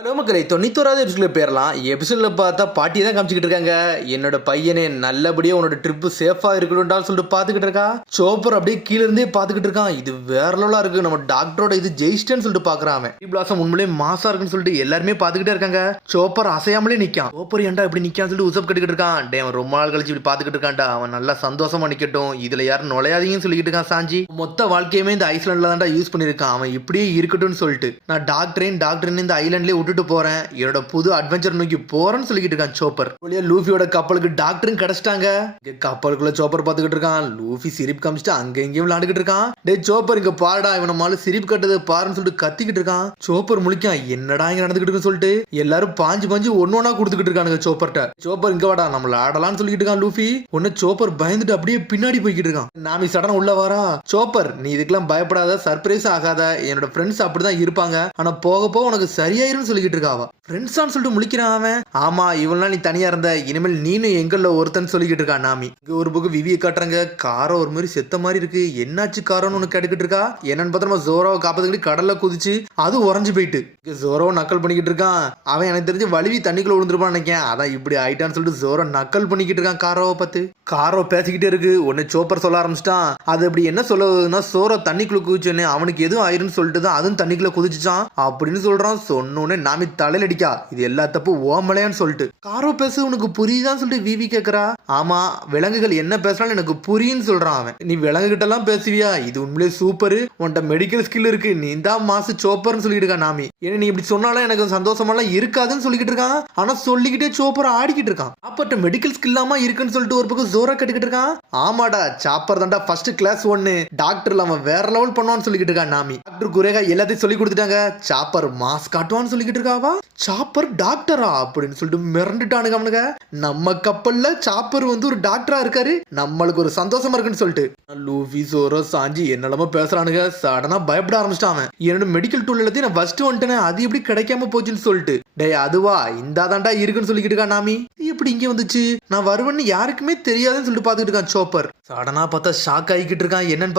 Hello மக்களை 91வது எபிசோட்ல பேரலாம். எபிசோட்ல பார்த்தா பாட்டி தான் காமிச்சிக்கிட்டு இருக்காங்க. என்னோட பையனே நல்லபடியா உன்னோட ட்ரிப்பு சேஃபா இருக்கணும்டா சொல்லிட்டு பாத்துக்கிட்டு இருக்கா. சோப்பர் அப்படியே கீழ இருந்தே பாத்துக்கிட்டு இருக்கான். இது வேற லெவலா இருக்கு. நம்ம டாக்டரோட இது ஜெயிஸ்டன்னு சொல்லிட்டு பாக்குறான். பிளாசம் உண்மையிலே மாசா இருக்குன்னு சொல்லிட்டு எல்லாருமே பாத்துக்கிட்டே இருக்காங்க. சோப்பர் அசையாமலே நிக்கான். சோப்பர் ஏன்டா இப்படி நிக்கான்னு சொல்லிட்டு உசப் கட்டிக்கிட்டு இருக்கான். டே அவன் ரொம்ப நாள் கழிச்சு இப்படி பாத்துக்கிட்டு இருக்கான்டா. அவன் நல்லா சந்தோஷமா நிக்கட்டும். இதுல யாரும் நுழையாதீங்கன்னு சொல்லிக்கிட்டு இருக்கான். சாஞ்சி மொத்த வாழ்க்கையுமே இந்த ஐஸ்லாண்ட்ல தான்டா யூஸ் பண்ணிருக்கான். அவன் இப்படியே இருக்கட்டும்னு சொல்லிட்டு நான் டாக்டரின் இந்த ஐலாண்ட்லயே விட்டுட்டு போறேன். என்னோட புது அட்வென்ச்சர் நோக்கி போறேன்னு சொல்லிக்கிட்டு இருக்கான் சோப்பர். லூஃபியோட கப்பலுக்கு டாக்டரும் கிடைச்சிட்டாங்க. கப்பலுக்குள்ள சோப்பர் பாத்துக்கிட்டு இருக்கான். லூஃபி சிரிப்பு காமிச்சிட்டு அங்க எங்கேயும் விளையாண்டுக்கிட்டு இருக்கான். டே சோப்பர் இங்க பாடா, இவன மாலு சிரிப்பு கட்டது பாருன்னு சொல்லிட்டு கத்திக்கிட்டு இருக்கான். சோப்பர் முழிக்கான். என்னடா இங்க நடந்துகிட்டு இருக்குன்னு சொல்லிட்டு எல்லாரும் பாஞ்சு ஒன்னொன்னா கொடுத்துக்கிட்டு இருக்கானுங்க சோப்பர்ட்ட. சோப்பர் இங்க வாடா நம்மள ஆடலாம்னு சொல்லிக்கிட்டு இருக்கான் லூஃபி. ஒன்னு சோப்பர் பயந்துட்டு அப்படியே பின்னாடி போய்கிட்டு இருக்கான். நாமி சடனா உள்ள வரா. சோப்பர் நீ இதுக்கெல்லாம் பயப்படாத, சர்ப்ரைஸ் ஆகாத. என்னோட ஃப்ரெண்ட்ஸ் அப்படிதான் இருப்பாங்க, ஆனா போக போக உனக்கு சரியாயிருன்னு சொல்லிக்கிட்டு இருக்காவா. ஃப்ரெண்ட்ஸான்னு சொல்லிட்டு முழிக்கிறான் அவன். ஆமா இவெல்லாம் நீ தனியா இருந்த, இனிமேல் நீனும் எங்கல்ல ஒருத்தன் சொல்லிக்கிட்டு இருக்கான் நாமி. இங்க ஒரு பக்கம் விவியை காட்டுறாங்க. காரம் ஒரு மாதிரி செத்த மாதிரி இருக்கு. என்னாச்சு காரம்னு உனக்கு கேட்டுக்கிட்டு இருக்கா. என்னன்னு பார்த்தா நம்ம ஜோரோவை காப்பதுக்கு கடல்ல குதிச்சு அது உறைஞ்சு போயிட்டு ஜோரோவை நக்கல் பண்ணிக்கிட்டு இருக்கான். அவன் எனக்கு தெரிஞ்சு வலிவி தண்ணிக்குள்ள விழுந்துருப்பான்னு நினைக்கேன். அதான் இப்படி ஆயிட்டான்னு சொல்லிட்டு ஜோரோ நக்கல் பண்ணிக்கிட்டு இருக்கான் காரோவை பார்த்து. காரோ பேசிக்கிட்டே இருக்கு. உன்னை சோப்பர் சொல்ல ஆரம்பிச்சிட்டான். அது அப்படி என்ன சொல்லுவதுன்னா சோரோ தண்ணிக்குள்ள குதிச்சோன்னே அவனுக்கு எதுவும் ஆயிருன்னு சொல்லிட்டு தான் அதுவும் தண்ணிக்குள்ள குதிச்சுச்சான் அப்படின்னு சொல்றான். சொன்னோன்னே நாமி தலையில அடிக்கா. இது எல்லா தப்பு ஓமலையான்னு சொல்லிட்டு காரோ பேசு உனக்கு புரியுதான்னு சொல்லிட்டு விவி கேக்குறா. ஆமா விலங்குகள் என்ன பேசலாம் எனக்கு புரியுன்னு சொல்றான் அவன். நீ விலங்கு கிட்ட எல்லாம் பேசுவியா, இது உண்மையிலே சூப்பர், உன்கிட்ட மெடிக்கல் ஸ்கில் இருக்கு, நீ தான் மாசு சோப்பர்னு சொல்லிட்டு இருக்கா நாமி. ஏன்னா நீ இப்படி சொன்னாலும் எனக்கு சந்தோஷமெல்லாம் இருக்காதுன்னு சொல்லிக்கிட்டு இருக்கான். ஆனா சொல்லிக்கிட்டே சோப்பர் ஆடிக்கிட்டு இருக்கான். அப்பட்ட மெடிக்கல் ஸ்கில்லாமா இருக்குன்னு சொல்லிட்டு ஒரு பக்கம் ஜோரா கட்டிக்கிட்டு இருக்கான். ஆமாடா சாப்பர் தான்டா ஃபர்ஸ்ட் கிளாஸ் ஒன்னு, டாக்டர்ல அவன் வேற லெவல் பண்ணுவான்னு சொல்லிக்கிட்டு இருக்கான் நாமி. டாக்டர் குரேகா எல்லாத்தையும் சொல்லி கொடுத்துட்டாங்க. சாப்பர் மாஸ் காட்டுவான்னு சொல்லிக்கிட்டு இருக்காவா. சாப்பர் டாக்டரா அப்படின்னு சொல்லிட்டு மிரண்டுட்டானுங்க அவனுங்க. நம்ம கப்பல்ல சாப்பர் வந்து ஒரு டாக்டரா இருக்காரு, நம்மளுக்கு ஒரு சந்தோஷமா இருக்குன்னு சொல்லிட்டு லூஃபி சோரோ சாஞ்சி என்னெல்லாம பேசுறானுங்க. சடனா பயப்பட ஆரம்பிச்சிட்டான் அவன். என்னோட மெடிக்கல் டூல் எல்லாத்தையும் நான் ஃபர்ஸ்ட் வந்துட்டேன், அது எப்படி கிடைக்காம போச்சுன்னு சொல்லிட்டு. டே அதுவா இந்த தாண்டா இருக்குன்னு சொல்லிக்கிட்டு இருக்கா நாமி. எப்படி இங்க வந்துச்சு, நான் வருவேன்னு யாருக்குமே தெரியாதுன்னு சொல்லிட்டு பாத்துக்கிட்டு இருக்கான் சோப்பர். சடனா பார்த்தா ஷாக் ஆகிக்கிட்டு இருக்கான். என்னன்னு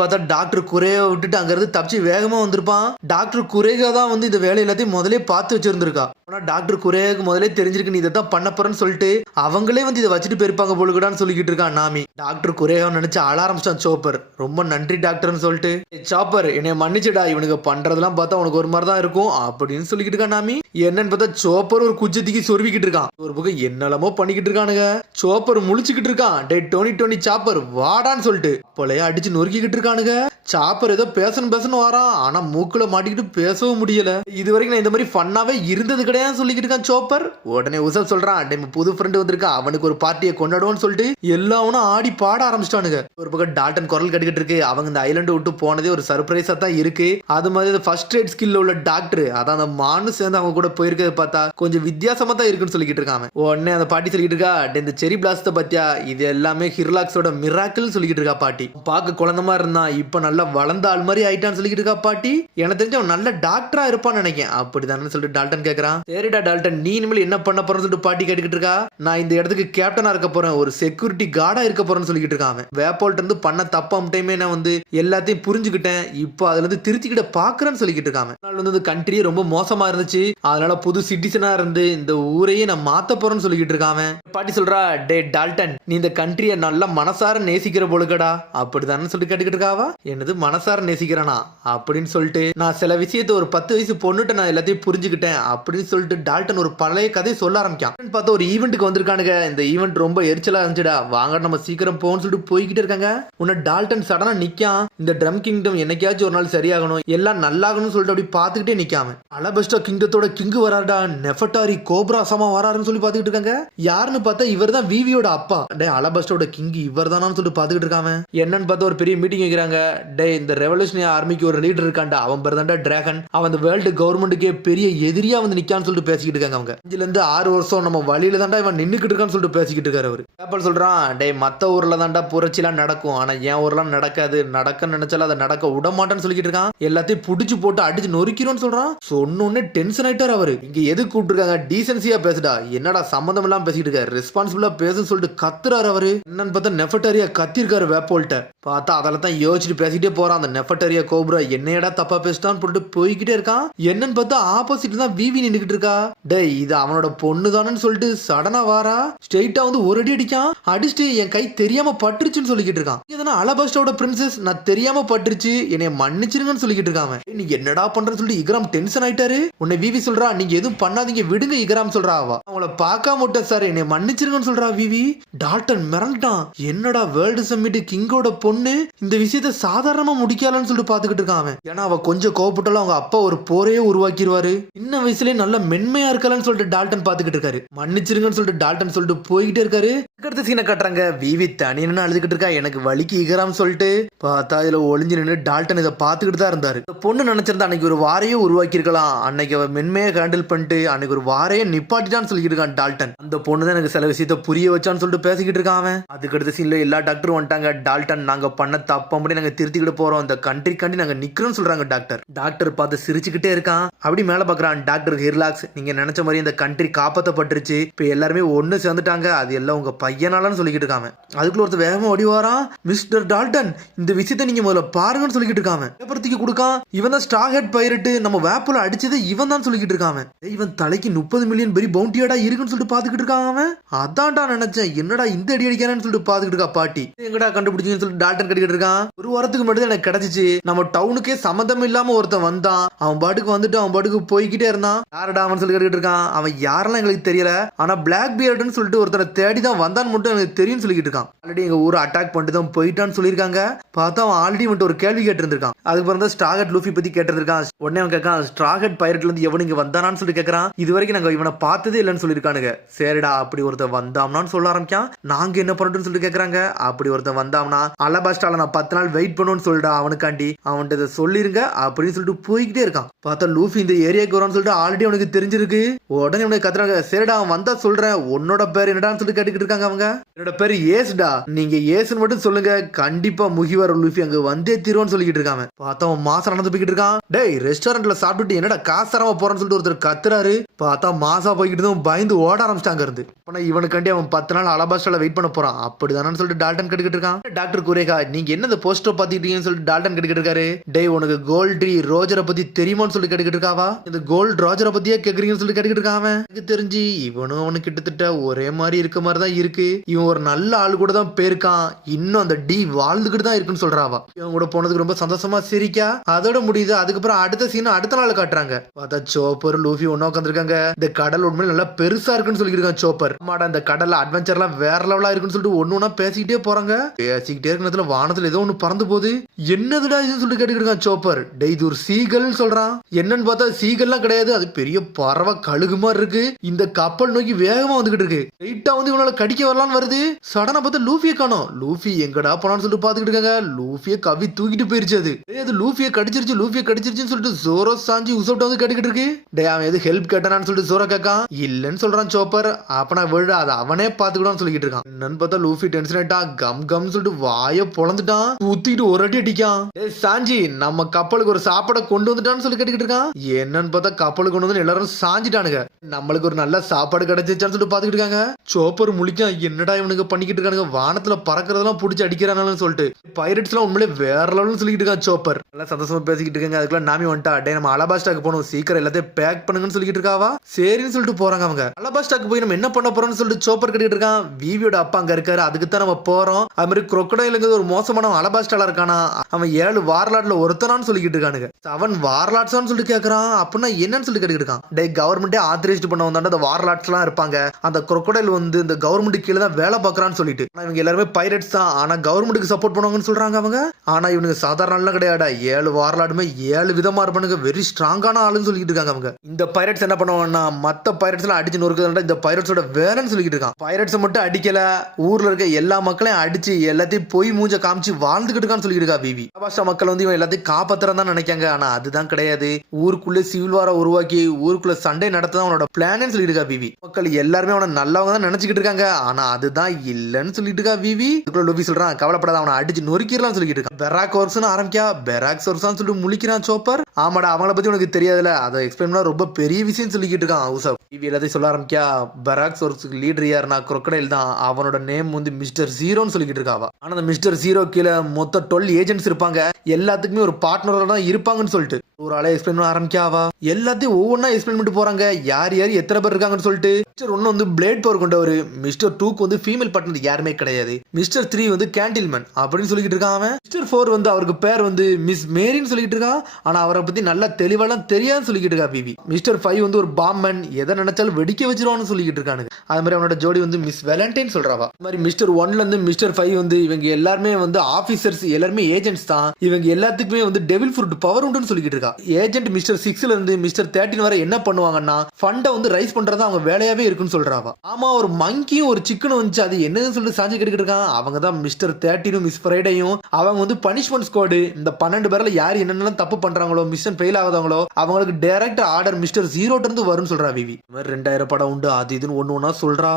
பார்த்தா டாக்டர் குரேகா விட்டுட்டு அங்க இருந்து தப்பிச்சு வேகமா வந்திருப்பான். டாக்டர் குரேகா தான் வந்து இந்த வேலை எல்லாத்தையும் முதலே பார்த்து வச்சிருந்திருக்கா. ஆனா டாக்டர் குரேகாக்கு முதலே தெரிஞ்சிருக்கு நீ இதை தான் பண்ண போறேன்னு சொல்லிட்டு அவங்களே வந்து இதை வச்சுட்டு போயிருப்பாங்க போலுக்குடான்னு சொல்லிக்கிட்டு இருக்கான் நாமி. டாக்டர் குரேகா நினைச்சு அழ ஆரம்பிச்சான் சோப்பர். ரொம்ப நன்றி டாக்டர்னு சொல்லிட்டு. சாப்பர் என்னைய மன்னிச்சுடா, இவனுக்கு பண்றதெல்லாம் பார்த்தா உனக்கு ஒரு மாதிரி தான் இருக்கும் அப்படின்னு சொல்லிக்கிட்டு இருக்கான் நாமி. என்னன்னு பார்த்தா சோப்பர் ஒரு குஜத்திக்கு சொருவிக்கிட்டு இருக்கான். ஒரு பக்கம் என்னெல்லாமோ பண்ணிக்கிட்டு இருக்கானுங்க. சோப்பர் முழிச்சுக்கிட்டு இருக்கான். டே டோனி சாப்பர் வாடான்னு சொல்லிட்டு போலையா அடிச்சு நொறுக்கிக்கிட்டு இருக்கானுங்க. சாப்பர் ஏதோ பேசணும் வரான், ஆனா மூக்குல மாட்டிக்கிட்டு பேசவும் முடியல. இது வரைக்கும் நான் இந்த மாதிரி ஃபன்னாவே இருந்தது கிடையாது சொல்லிக்கிட்டு இருக்கான் சோப்பர். உடனே உசப் சொல்றான், நம்ம புது ஃப்ரெண்டு வந்திருக்கா, அவனுக்கு ஒரு பார்ட்டியை கொண்டாடுவோம்னு சொல்லிட்டு எல்லாவனும் ஆடி பாட ஆரம்பிச்சிட்டானுங்க. ஒரு பக்கம் டால்டன் குரல் கட்டிக்கிட்டு இருக்கு. அவங்க இந்த ஐலாண்டு விட்டு போனதே ஒரு சர்ப்ரைஸா தான் இருக்கு. அது மாதிரி ஃபர்ஸ்ட் எய்ட் ஸ்கில்ல உள்ள டாக்டர் அதான் அந்த மானு சேர்ந்து அவங்க கூட போயிருக்கிறத பார்த்தா கொஞ்சம் வித்தியாசமா தான் இருக்குன்னு சொல்லிக்கிட்டு இருக்காங்க. உடனே அந்த பாட்டி சொல்லிட்டு இருக்கா, இந்த செரி பிளாஸ்ட பத்தியா, இது எல்லாமே ஹிர்லாக்ஸோட மிராக்கிள் சொல்லிக்கிட்டு இருக்கா பாட்டி. பார்க்க குழந்தை இருந்தான், இப்ப நல்லா வளர்ந்த ஆள் மாதிரி ஆயிட்டான்னு சொல்லிக்கிட்டு இருக்கா பாட்டி. எனக்கு தெரிஞ்ச அவன் நல்ல டாக்டரா இருப்பான்னு நினைக்கிறேன். அப்படிதான் சொல்லிட்டு டால்டன் கேக்குறான். சரிடா டால்டன் நீ இனிமேல் என்ன பண்ண போறன்னு சொல்லிட்டு பாட்டி கேட்டுக்கிட்டு இருக்கா. நான் இந்த இடத்துக்கு கேப்டனா இருக்க போறேன், ஒரு செக்யூரிட்டி கார்டா இருக்க போறேன்னு சொல்லிக்கிட்டு இருக்கான். வேப்போல்ட் இருந்து பண்ண தப்பாம் டைமே நான் வந்து எல்லாத்தையும் புரிஞ்சுக்கிட்டேன், இப்போ அதுல இருந்து திருத்திக்கிட்ட பாக்குறேன்னு சொல்லிக்கிட்டு இருக்காங்க. வந்து கண்ட்ரியே ரொம்ப மோசமா இருந்துச்சு, அதனால புது சிட்டிசனா இருந்து இந்த ஊரையே நான் மாத்த போறேன்னு சொல்லிக்கிட்டு இருக்காங்க. பாட்டி சொல்றா, டே டால்டன் நீ இந்த கண்ட்ரியை நல்லா மனசார நேசிக்கிற போலுக்கடா அப்படிதான் சொல்லிட்டு கேட்டுக்கிட்டு இருக்காவா. என்னது மனசார நேசிக்கிறனா அப்படின்னு சொல்லிட்டு நான் சில விஷயத்த ஒரு 10 வயசு பொண்ணுட்டு நான் எல்லாத்தையும் புரிஞ்சுக்கிட்டேன் அப்படின்னு சொல்லிட்டு டால்டன் ஒரு பழைய கதையை சொல்ல ஆரம்பிக்கான். பார்த்தா ஒரு ஈவெண்ட்டுக்கு வந்திருக்கானுங்க. இந்த ஈவெண்ட் ரொம்ப எரிச்சலா இருந்துச்சுடா, வாங்க நம்ம சீக்கிரம் போன்னு சொல்லிட்டு போய்கிட்டு இருக்காங்க. உன்ன டால்டன் சடனா நிக்கான். இந்த ட்ரம் கிங்டம் என்னைக்காச்சும் ஒரு நாள் சரியாகணும், எல்லாம் நல்லாகணும்னு சொல்லிட்டு அப்படி பாத்துக்கிட்டே நிக்காம அலபஸ்டா கிங்டத்தோட கிங் வராடா, நெஃபட்டாரி கோப்ரா சமா வராருன்னு சொல்லி பாத்துக்கிட்டு இருக்காங்க. யாருன்னு பார்த்தா இவர் தான் விவியோட அப்பா. டே அலபஸ்டோட கிங் இவர் தானான்னு சொல்லிட்டு பாத்துக்கிட்டு இருக்காங்க. என்னன்னு பார்த்தா ஒரு பெரிய மீட்டிங் வைக்கிறாங்க. டே இந்த ரெவல்யூஷனரி ஆர்மிக்கு ஒரு லீடர் இருக்காண்டா, அவன் பேர் தான்டா டிராகன், அவன் வேர்ல்டு கவர்மெண்ட்டுக்கே பெரிய எதிரியா வந்து நிக்கான்னு சொல்லிட்டு பேசிக்கிட்டு இருக்காங்க. அவங்க 5 இருந்து 6 வருஷம் நம்ம வழியில தாண்டா இவன் நின்னுக்கிட்டு இருக்கான்னு சொல்லிட்டு பேசிக்கிட்டு இருக்காரு அவரு. ஆப்பிள் சொல்றான், டே மத்த ஊர்ல தாண்டா புரட்சிலாம் நடக்கும், ஆனா என் ஊர்லாம் நடக்காது, நடக்க நினைச்சாலும் அதை நடக்க விட மாட்டேன்னு சொல்லிக்கிட்டு இருக்கான். எல்லாத்தையும் புடிச்சு போட்டு அடிச்சு நொறுக்கிறோன்னு சொல்றான். சொன்னோன்னே டென்ஷன் ஆயிட்டார் அவரு. இங்க எது கூப்பிட்டுருக்காங்க, டீசென்சியா பேசுடா, என்னடா சம்பந்தம் எல்லாம் பேசிட்டு இருக்காரு, ரெஸ்பான்சிபிளா பேசுன்னு சொல்லிட்டு கத்துறாரு அவரு. என்னன்னு பார்த்தா நெஃபட்டாரியா கத்திருக்காரு வேப்போல்ட்ட. பார்த்தா அதில் தான் யோசிச்சுட்டு பேசிட்டு பேசிக்கிட்டே போறான். அந்த நெஃபட்டரியா கோப்ரா என்னையடா தப்பா பேசிட்டான்னு போட்டு போய்கிட்டே இருக்கான். என்னன்னு பார்த்தா ஆப்போசிட் தான் விவி நின்னுகிட்டு இருக்கா. டேய் இது அவனோட பொண்ணு தானேன்னு சொல்லிட்டு சடனா வாரா. ஸ்ட்ரெயிட்டா வந்து ஒரு அடி அடிக்கான். அடிச்சுட்டு என் கை தெரியாம பட்டுருச்சுன்னு சொல்லிக்கிட்டு இருக்கான். இதனா அலபாஸ்டாவோட பிரின்சஸ் நான் தெரியாம பட்டுருச்சு என்னைய மன்னிச்சிருங்கன்னு சொல்லிக்கிட்டு இருக்காங்க. நீ என்னடா பண்றன்னு சொல்லிட்டு இக்ராம் டென்ஷன் ஆயிட்டாரு. உன்னை விவி சொல்றா நீங்க எதுவும் பண்ணாதீங்க விடுங்க இக்ராம் சொல்றா. அவளை பார்க்காம விட்ட சார் என்னை மன்னிச்சிருங்கன்னு சொல்றா விவி. டால்டன் மிரண்டான். என்னடா வேர்ல்டு சம்மிட் கிங்கோட பொண்ணு இந்த விஷயத்த சாதாரணமா முடிக்கலன்னு சொல்லிட்டு பாத்துக்கிட்டு இருக்கான் அவன். ஏன்னா அவ கொஞ்சம் கோவப்பட்டாலும் அவங்க அப்பா ஒரு போரையே உருவாக்கிடுவாரு. இன்ன வயசுலயே நல்ல மென்மையா இருக்கலாம்னு சொல்லிட்டு டால்டன் பாத்துக்கிட்டு இருக்காரு. மன்னிச்சிருங்கன்னு சொல்லிட்டு டால்டன் சொல்லிட்டு போய்கிட்டே இருக்காரு. அடுத்த சீனை கட்டுறாங்க. விவி தனியன்னு அழுதுகிட்டு இருக்கா. எனக்கு வலிக்கு இகராம் சொல்லிட்டு பார்த்தா இதுல ஒளிஞ்சு நின்று டால்டன் இதை பாத்துக்கிட்டு தான் இருந்தாரு. இந்த பொண்ணு நினைச்சிருந்தா அன்னைக்கு ஒரு வாரையே உருவாக்கி இருக்கலாம். அன்னைக்கு அவ மென்மையை ஹேண்டில் பண்ணிட்டு அன்னைக்கு ஒரு வாரையே நிப்பாட்டிட்டான்னு சொல்லிட்டு இருக்கான் டால்டன். அந்த பொண்ணு தான் எனக்கு சில விஷயத்த புரிய வச்சான்னு சொல்லிட்டு பேசிக்கிட்டு இருக்கான் அவன். அதுக்கு அடுத்த சீன்ல எல்லா டாக்டரும் வந்துட்டாங்க. டால்டன் நாங்க பண்ண தப்பம்படி நாங்க திருத்திக்கிட்டு போறோம். இந்த கண்ட்ரிக்காண்டி நாங்க நிக்கிறோம்னு சொல்றாங்க டாக்டர். டாக்டர் பார்த்து சிரிச்சுக்கிட்டே இருக்கான். அப்படி மேல பாக்குறான் டாக்டர் ரிலாக்ஸ். நீங்க நினைச்ச மாதிரி இந்த கண்ட்ரி காப்பாத்தப்பட்டுருச்சு. இப்ப எல்லாருமே ஒண்ணு சேர்ந்துட்டாங்க. அது எல்லாம் உங்க பையனாலன்னு சொல்லிக்கிட்டு இருக்காங்க. அதுக்குள்ள ஒருத்தர் வேகமா ஓடி வாரான். மிஸ்டர் டால்டன் இந்த விஷயத்தை நீங்க முதல்ல பாருங்கன்னு சொல்லிக்கிட்டு இருக்காங்க. பேப்பர்த்திக்கு கொடுக்கான். இவன் தான் ஸ்டார் ஹெட் பைரட். நம்ம வேப்பல அடிச்சது இவன் தான் சொல்லிக்கிட்டு இருக்காங்க. இவன் தலைக்கு 30 மில்லியன் பெரிய பவுண்டியாடா இருக்குன்னு சொல்லிட்டு பாத்துக்கிட்டு இருக்காங்க அவன். அதான்டா நினைச்சேன் என்னடா இந்த அடி அடிக்கானு சொல்லிட்டு பாத்துக்கிட்டு இருக்கா பாட்டி. எங்கடா கண்டுபிடிச்சீங்கன்னு சொல்லிட்டு டால்டன் கட்டிக்கிட்டு இருக்கான். ஒரு வாரத்துக்கு மட்டும் எனக்கு கிடைச்சிச்சு. நம்ம டவுனுக்கே சம்மந்தம் இல்லாம ஒருத்தன் வந்தான். அவன் பாட்டுக்கு வந்துட்டு அவன் பாட்டுக்கு போய்கிட்டே இருந்தான். யாரடா அவன் சொல்லி கட்டிக்கிட்டு இருக்கான். அவன் யாரெல்லாம் எங்களுக்கு தெரியல. ஆனா பிளாக் பியர்ட்னு சொல்லிட்டு ஒருத்தனை தேடி தான் வந்தான்னு மட்டும் எனக்கு தெரியும் சொல்லிக்கிட்டு இருக்கான். ஆல்ரெடி எங்க ஊரை அட்டாக் பண்ணிட்டு தான் போயிட்டான்னு சொல்லியிருக்காங்க. பார்த்தா அவன் ஆல்ரெடி வந்துட்டு ஒரு கேள்வி கேட்டிருந்திருக்கான். அதுக்கு பிறகு ஸ்டார்ஹெட் லூஃபி பத்தி கேட்டிருக்கான். உடனே அவன் கேட்கான் ஸ்டார்ஹெட் பைரட்ல இருந்து எவன் இங்க வந்தானான்னு சொல்லி கேட்கறான். இது வரைக்கும் நாங்க இவனை பார்த்ததே இல்லைன்னு சொல்லியிருக்கானுங்க. சரிடா அப்படி ஒருத்தன் வந்தாம்னான்னு சொல்ல ஆரம்பிக்கான். நாங்க என்ன பண்ணட்டும்னு சொல்லிட்டு கேட்கறாங்க. அப்படி ஒருத்தன் வந்தாம்னா அலபாஸ்டால நான் 10 நாள் வெயிட் பண்ணுன்னு சொல்லிடா அவனுக்காண்டி அவன்கிட்ட இதை சொல்லிருங்க அப்படின்னு சொல்லிட்டு போய்கிட்டே இருக்கான். பார்த்தா லூஃபி இந்த ஏரியாவுக்கு வரான்னு சொல்லிட்டு ஆல்ரெடி அவனுக்கு தெரிஞ்சிருக்கு. உடனே அவனுக்கு கத்துறாங்க. சரிடா அவன் வந்தா சொல்றேன். உன்னோட பேர் என்னடான்னு சொல்லிட்டு கேட்டுக்கிட்டு இருக்காங்க அவங்க. என்னோட பேர் ஏஸ்டா. நீங்க ஏசுன்னு மட்டும் சொல்லுங்க. கண்டிப்பா முகிவார லூஃபி அங்க வந்தே தீருவான்னு சொல்லிக்கிட்டு இருக்காங்க. பார்த்தா அவன் மாசம் நடந்து போய்கிட்டு இருக்கான். டேய் ரெஸ்டாரண்ட்ல சாப்பிட்டுட்டு என்னடா காசு தரமா போறான்னு சொல்லிட்டு ஒருத்தர் கத்துறாரு. பார்த்தா மாசா போய்கிட்டு பயந்து ஓட ஆரம்பிச்சிட்டாங்க இருந்து. ஆனா இவனுக்காண்டி அவன் 10 நாள் அலபாஸ்டால வெயிட் பண்ண போறான். அப்படிதானு சொல்லிட்டு டால்டன் கட்டிக்கிட்டு இருக்கான். டாக்டர் குரேகா நீங்க என்ன இந்த போஸ்டர் பாத்துக்கிட்டீங்கன்னு சொல்லிட்டு டால்டன் கட்டிக்கிட்டு இருக்காரு. டேய் உனக்கு கோல்ட்ரி ரோஜரை பத்தி தெரியுமான்னு சொல்லிட்டு கட்டிக்கிட்டு இருக்காவா. இந்த கோல்ட் ரோஜரை பத்தியே கேக்குறீங்கன்னு சொல்லிட்டு கட்டிக்கிட்டு இருக்கான். எனக்கு தெரிஞ்சு இவனும் அவனு கிட்டத்தட்ட ஒரே மாதிரி இருக்க மாதிரி தான் இருக்கு. இவன் ஒரு நல்ல ஆள் கூட தான் போயிருக்கான். இன்னும் அந்த டி வாழ்ந்துகிட்டு தான் இருக்குன்னு சொல்றாவா. இவன் கூட போனதுக்கு ரொம்ப சந்தோஷமா சிரிக்கா. அதோட முடியுது. அதுக்கப்புறம் அடுத்த சீன் அடுத்த நாள் காட்டுறாங்க. பார்த்தா சோப்பர் லூஃபி ஒன்னா உட்காந்துருக்காங்க. இந்த கடல் உண்மையில நல்லா பெருசா இருக்குன்னு சொல்லிட்டு இருக்கான் சோப்பர். ஆமாடா இந்த கடல்ல அட்வென்ச்சர்லாம் வேற லெவலா இருக்குன்னு சொல்லிட்டு ஒண்ணு பேசிக்கிட்டே போறாங்க. பேசிக்கிட்டே இருக்கிறதுல வானத்துல ஏதோ ஒண்ணு பறந்து போகுது. என்னதுடா இதுன்னு சொல்லிட்டு கேட்டுக்கிட்டு இருக்கான் சோப்பர். டேய் இது ஒரு சீகல் சொல்றான். என்னன்னு பார்த்தா சீகல்லாம் கிடையாது. அது பெரிய பறவை கழுகு மாதிரி இருக்கு. இந்த கப்பல் நோக்கி வேகமா வந்துகிட்டு இருக்கு. லைட்டா வந்து இவனால கடிக்க வரலான்னு வருது. சடனா பார்த்தா லூஃபியை காணோம். லூஃபி எங்கடா போனான்னு சொல்லிட்டு பாத்துக்கிட்டு இருக்காங்க. லூஃபியை கவி தூக்கிட்டு போயிருச்சு. அது லூஃபியை கடிச்சிருச்சுன்னு சொல்லிட்டு ஜோரோ சாஞ்சி உசப்ட வந்து கேட்டுக்கிட்டு இருக்கு. டே அவன் எது ஹெல்ப் கேட்டானான்னு சொல்லிட்டு ஜோரோ கேட்கான். இல்லன்னு சொல்றான் சோப்பர். அப்பனா விழா அதை அவனே பாத்துக்கிட்டான்னு சொல்லிக்கிட்டு இருக்கான். என்னன்னு பார்த்தா லூஃபி டென்ஷன் ஆயிட்டான். கம் கம் சொல்லிட்டு வாய பொழந்துட்டான். ஊத்திட்டு ஒரு அடி அடிக்கான். சாஞ்சி நம்ம கப்பலுக்கு ஒரு சாப்பாடை கொண்டு வந்துட்டான்னு சொல்லி கேட்டுக்கிட்டு இருக்கான். என்னன்னு பார்த்தா கப்பலுக்கு கொண்டு வந்து எல்லாரும் சாஞ்சிட்டானுங்க. நம்மளுக்கு ஒரு நல்ல சாப்பாடு கிடைச்சிச்சான்னு சொல்லிட்டு பாத்துக்கிட்டு இருக்காங்க. சோப்பர் முழிக்கான். என்னடா இவனுக்கு பண்ணிக்கிட்டு இருக்கானுங்க. வானத்துல பறக்கிறதெல்லாம் பிடிச்சி அடிக்கிறானு சொல்லிட்டு பைரட்ஸ் எல்லாம் உண்மையிலே வேற லெவல்னு சொல்லிட்டு இருக்கான் சோப்பர். நல்லா சந்தோஷமா பேசிக்கிட்டு இருக்காங்க. அதுக்குள்ள நாமி வந்துட்டா. டே நம்ம அலபாஸ்டாக்கு போகணும். சீக்கிரம் எல்லாத்தையும் பேக் பண்ணுங்கன்னு சொல்லிட்டு இருக்காவா. சரின்னு சொல்லிட்டு போறாங்க அவங்க. அலபாஸ்டாக்கு போய் நம்ம என்ன பண்ண போறோம்னு சொல்லிட்டு சோப்பர் கட்டிட்டு இருக்கான். விவியோட அப்பா அங்க இருக்காரு. அதுக்கு தான் நம்ம போறோம். அது மாதிரி crocodile ஒரு மோசமான அலபாஸ்டால இருக்கானா. அவன் 7 வார்லாட்ல ஒருத்தனான்னு சொல்லிக்கிட்டு இருக்கானுங்க. 7 வார்லாட்ஸான்னு சொல்லிட்டு கேக்குறான். அப்படின்னா என்னன்னு சொல்லிட்டு கேட்டுக்கிட்டு இருக்கான். டே கவர்மெண்டே ஆத்தரைஸ்ட் பண்ண வந்தாண்ட அந்த வார்லாட்ஸ் எல்லாம் இருப்பாங்க. அந்த crocodile வந்து இந்த கவர்மெண்ட் கீழே தான் வேலை பாக்குறான்னு சொல்லிட்டு. இவங்க எல்லாருமே பைரட்ஸ் தான். ஆனா கவர்மெண்ட்டுக்கு சப்போர்ட் பண்ணுவாங்கன்னு சொல்றாங்க அவங்க. ஆனா இவனுக்கு சாதாரண ஆள்லாம் கிடையாடா. 7 வார்லாடுமே 7 விதமா இருப்பானுங்க. வெரி ஸ்ட்ராங்கான ஆளுன்னு சொல்லிட்டு இருக்காங்க அவங்க. இந்த பைரட்ஸ் என்ன பண்ணுவாங்கன்னா மத்த பைரட்ஸ் எல்லாம் அடிச்சு நொறுக்குறதுனா இந்த பைரட்ஸோட வேலைன்னு சொல்லிட்டு இருக்கான். பைரட்ஸ் மட்டும் அடிக்கல, ஊர்ல இருக்க எல்லா மக்களையும் அடிச்சு எல்லாத்தையும் போய் மூஞ்ச காமிச்சு வாழ்ந்துகிட்டு இருக்கான்னு சொல்லிட்டு இருக்கா விவி. அபாஸ்டா மக்கள் வந்து இவன் எல்லாத்தையும் காப்பாத்துறதா நினைக்காங்க. ஆனா அதுதான் கிடையாது. ஊருக்குள்ள சிவில் வார உருவாக்கி ஊருக்குள்ள சண்டை நடத்த அவனோட பிளான்னு சொல்லிட்டு இருக்கா விவி. மக்கள் எல்லாருமே அவனை நல்லவங்க தான் நினைச்சுக்கிட்டு இருக்காங்க. ஆனா அதுதான் இல்லன்னு சொல்லிட்டு இருக்கா விவி. லூஃபி சொல்றான் கவலைப்படாத அவனை அடிச்சு நொறுக்கிடலாம் சொல்லிட்டு இருக்கான். பெராக் ஒர்க்ஸ்னு ஆரம்பிக்கா. பெராக் ஒர்க்ஸ்னு சொல்லிட்டு முழிக்கிறான் சோப்பர். ஆமாடா அவங்கள பத்தி உனக்கு தெரியாதுல, அதை எக்ஸ்பிளைன் பண்ணா ரொம்ப பெரிய விஷயம் சொல்லிக்கிட்டு இருக்கான். டிவி எல்லாத்தையும் சொல்ல ஆரம்பிக்கா. பெராக்ஸ் ஒர்க்ஸுக்கு லீடர் யாருன்னா crocodile தான். அவனோட நேம் வந்து மிஸ்டர் ஜீரோன்னு சொல்லிக்கிட்டு இருக்காவா. ஆனா அந்த மிஸ்டர் ஜீரோ கீழே மொத்தம் 12 ஏஜென்ட்ஸ் இருப்பாங்க. எல்லாத்துக்குமே ஒரு பார்ட்னரோட தான் இருப்பாங்கன்னு சொல்லிட்டு ஒரு ஆளை எக்ஸ்பிளைன் பண்ண ஆரம்பிக்காவா. எல்லாத்தையும் ஒவ்வொன்றா எக்ஸ்பிளைன் பண்ணிட்டு போறாங்க. யார் யார் எத்தனை பேர் இருக்காங்கன்னு சொல்லிட்டு. மிஸ்டர் 1 வந்து பிளேட் பவர் கொண்டவர். மிஸ்டர் 2க்கு வந்து ஃபீமேல் பார்ட்னர் யாருமே கிடையாது. மிஸ்டர் 3 வந்து கேண்டில்மேன் அப்படின்னு சொல்லிட்டு இருக்கான் அவன். மிஸ்டர் 4 வந்து அவருக்கு பேர் வந்து மிஸ் மேரின்னு சொல்லிட்டு இருக்கான். ஆனா அவரை பத்தி நல்லா தெளிவாலாம் தெரியாதுன்னு சொல்லிட்டு இருக்கா பிவி. மிஸ்டர் 5 வந்து ஒரு பாம்பன், எதை நினைச்சாலும் வெடிக்க வச்சிருவான்னு சொல்லிட்டு இருக்கானுங்க. அது மாதிரி அவனோட ஜோடி வந்து மிஸ் வேலண்டைன் சொல்றாவா. அது மாதிரி மிஸ்டர் 1ல இருந்து மிஸ்டர் 5 வந்து இவங்க எல்லாருமே வந்து ஆபீசர்ஸ், எல்லாருமே ஏஜென்ட்ஸ் தான். இவங்க எல்லாத்துக்குமே வந்து டெவில் ஃப்ரூட் பவர் உண்டுன்னு சொல்லிட்டு இருக்கா. ஏஜென்ட் மிஸ்டர் 6ல இருந்து மிஸ்டர் 13 வரை என்ன பண்ணுவாங்கன்னா ஃபண்டை வந்து ரைஸ் பண்றதா அவங்க வேலையாவே இருக்குன்னு சொல்றாவா. ஆமா, ஒரு மங்கியும் ஒரு சிக்கனும் வந்துச்சு, அது என்னன்னு சொல்லிட்டு சாஞ்சி கேட்டுக்கிட்டு இருக்கான். அவங்க தான் மிஸ்டர் 13 மிஸ் ஃப்ரைடேயும். அவங்க வந்து பனிஷ்மெண்ட் ஸ்குவாடு. இந்த 12 பேர்ல யார் என்னென்னலாம் தப்பு பண்றாங்களோ, மிஷன் ஃபெயில் ஆகாதவங்களோ அவங்களுக்கு டைரக்ட் ஆர்டர் மிஸ்டர் ஜீரோட்ட இருந்து வரும்னு சொல்றா விவி. 2000 படம் உண்டு, அது இதுன்னு ஒண்ணு சொல்றா.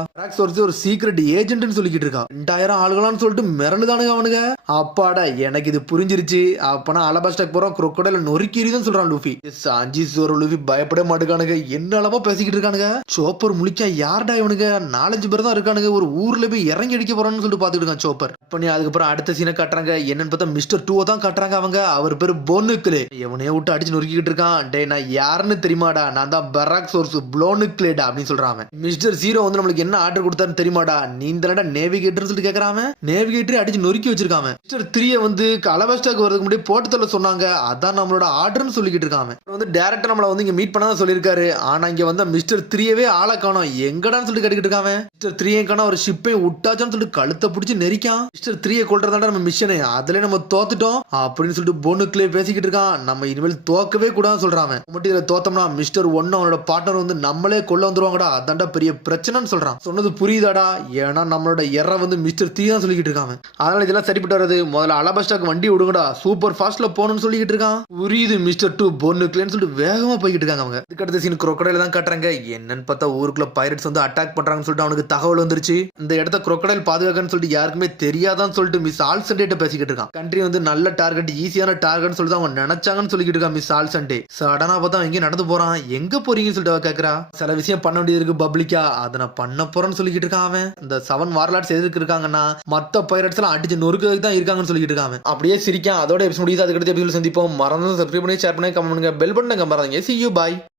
ஒரு சீக்ரெட் ஏஜென்ட்னு சொல்லிக்கிட்டு இருக்கான். 2000 ஆளுகளான்னு சொல்லிட்டு மிரண்டுதானுங்க அவனுங்க. அப்பாடா, எனக்கு இது புரிஞ்சிருச்சு. அப்பனா அலபாஸ்டாக் போறோம், crocodile நொறுக்கிறிதான் சொல்றான் லூஃபி. சாஞ்சி சோரோ லூஃபி பயப்பட மாட்டுக்கானுங்க. என்ன அளவா பேசிக்கிட்டு இருக்கானுங்க. சோப்பர் முழிச்சா யார்டா இவனுங்க, 4-5 பேர் தான் இருக்கானுங்க. ஒரு ஊர்ல போய் இறங்கி அடிக்க போறான்னு சொல்லிட்டு பாத்துக்கிட்டு இருக்கான் சோப்பர். பண்ணி அதுக்கப்புறம் அடுத்த சீனை காட்டுறாங்க. என்னன்னு பார்த்தா மிஸ்டர் 2 தான் காட்டுறாங்க. அவங்க அவர் பேரு போனுக்லே. எவனையே விட்டு அடிச்சு நொறுக்கிட்டு இருக்கான். டே, நான் யாருன்னு தெரியுமாடா, நான் தான் பெராக்சோர்ஸ் ப்ளோனுக்லேடா அப்படின்னு சொல்றான். மிஸ்டர் ஜீரோ வந்து நம்மளுக்கு என்ன ஆர்டர் கொடுத்தாருன்னு தெரியுமாடா, நீ தானடா நேவிகேட்டர் சொல்லிட்டு கேக்குறான். நேவிகேட்டரே அடிச்சு நொறுக்கி வச்சிருக்கான். மிஸ்டர் 3 வந்து அலபாஸ்டாக் வரதுக்கு முன்னாடி போட்டு தள்ள சொன்னாங்க, அதான் நம்மளோட ஆர்டர்னு சொல்லிக்கிட்டு இருக்கான். வந்து டைரக்டா நம்மள வந்து இங்க மீட் பண்ணதான் சொல்லியிருக்காரு. ஆனா இங்க வந்து மிஸ்டர் 3வே ஆளை காணோம், எங்கடான்னு சொல்லிட்டு கேட்டுக்கிட்டு இருக்கான். மிஸ்டர் 3 காணோம், ஒரு ஷிப்பை விட்டாச்சான்னு சொல்லிட்டு கழுத்தை பிடிச்சி நெரிக்கான். மிஸ்டர் 3 கொல்றதாண்டா நம்ம மிஷனே, அதுல நம்ம தோத்துட்டோம் அப்படின்னு சொல்லிட்டு போனுக்லே பேசிக்கிட்டு இருக்கான். நம்ம இனிமேல் தோக்கவே கூடாதுன்னு சொல்றான். மட்டும் இதுல தோத்தோம்னா மிஸ்டர் 1 அவனோட பார்ட்னர் வந்து நம்மளே கொல்ல வந்துருவாங்கடா, அதான்டா பெரிய பிரச்சனைன்னு சொல்றான். சொன்னது புரியுதாடா, ஏன்னா நம்மளோட எற வந்து மிஸ்டர் 3 தான் சொல்லிக்கிட்டு இருக்காங்க. அதனால இதெல்லாம் சரிப்பட்டு வராது. முதல்ல அலபாஸ்டாக் வண்டி விடுங்கடா, சூப்பர் ஃபாஸ்ட்ல போகணும்னு சொல்லிக்கிட்டு இருக்கான். புரியுது மிஸ்டர் 2 போனுக்லேன்னு சொல்லிட்டு வேகமா போய்கிட்டு இருக்காங்க அவங்க. இதுக்கு அடுத்த சீன் crocodile தான் காட்டுறாங்க. என்னன்னு பார்த்தா ஊருக்குள்ள பைரட்ஸ் வந்து அட்டாக் பண்றாங்கன்னு சொல்லிட்டு அவனுக்கு தகவல் வந்துருச்சு. இந்த இடத்த crocodile பாதுகாக்கன்னு சொல்லிட்டு யாருக்குமே தெரியாதான்னு சொல்லிட்டு மிஸ் ஆல்சண்டேட்ட பேசிக்கிட்டு இருக்கான். கண்ட்ரி வந்து நல்ல டார்கெட், ஈஸியான டார்கெட் சொல்லிட்டு அவங்க நினைச்சாங்கன்னு சொல்லிக்கிட்டு இருக்கான் மிஸ் ஆல்சண்டே. சடனா பார்த்தா எங்க நடந்து போறான், எங்க போறீங்கன்னு சொல்லிட்டு அவ கேக்குறா. சில விஷயம் பண்ண வேண்டியது இருக்கு பப்ளிக்கா, அதை நான் பண்ண போறேன்னு சொல்லிக்கிட்டு இருக்கான் அவன். இந்த 7 வார்லார்ட்ஸ் எதுக்கு இருக்காங்கன்னா மத்த பைரட்ஸ் எல்லாம் அடிச்சு நொறுக்கிறதுக்கு தான் இருக்காங்கன்னு சொல்லிக்கிட்டு இருக்கான். அப்படியே சிரிக்கான். அதோட எபிசோட் முடியுது. அதுக்கு அடுத்த எபிசோட் சந்திப்போம். மறந்து சப்ஸ்கிரைப் பண்ணி, ஷேர் பண்ணி, கமெண்ட் பண்ணுங்க, பெல் பட்டனை மறந்துங்க. See you, bye.